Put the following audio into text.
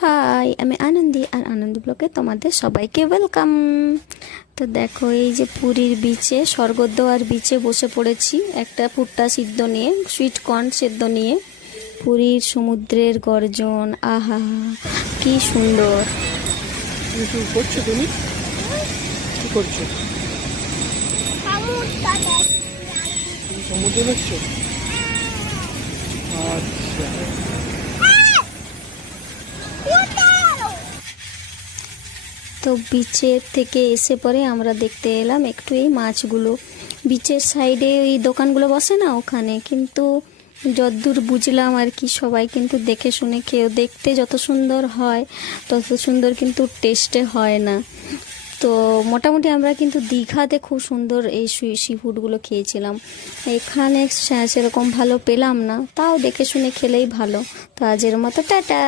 High, আমি আনন্দি, আর আনন্দ ব্লগে তোমাদের সবাইকে ওয়েলকাম। তো দেখো, এই যে পুরীর বিচে, স্বর্গদ্বার বিচে বসে পড়েছি একটা ভুট্টা সিদ্ধ নিয়ে, সুইট কর্ন সেদ্ধ নিয়ে। পুরীর সমুদ্রের গর্জন, আহা কি সুন্দর। কি করছো তুমি? কি করছো? তুমি সমুদ্র দেখছো? আচ্ছা, তো বিচের থেকে এসে পরে আমরা দেখতে এলাম একটু এই মাছগুলো। বিচের সাইডে ওই দোকানগুলো বসে না, ওখানে কিন্তু যতদূর বুঝলাম আর কি, সবাই কিন্তু দেখে শুনে খেয়ে, দেখতে যত সুন্দর হয় তত সুন্দর কিন্তু টেস্টে হয় না। তো মোটামুটি আমরা কিন্তু দীঘাতে খুব সুন্দর এই সি ফুডগুলো খেয়েছিলাম, এখানে সেরকম ভালো পেলাম না, তাও দেখে শুনে খেলেই ভালো। তো আজের মতো টাটা।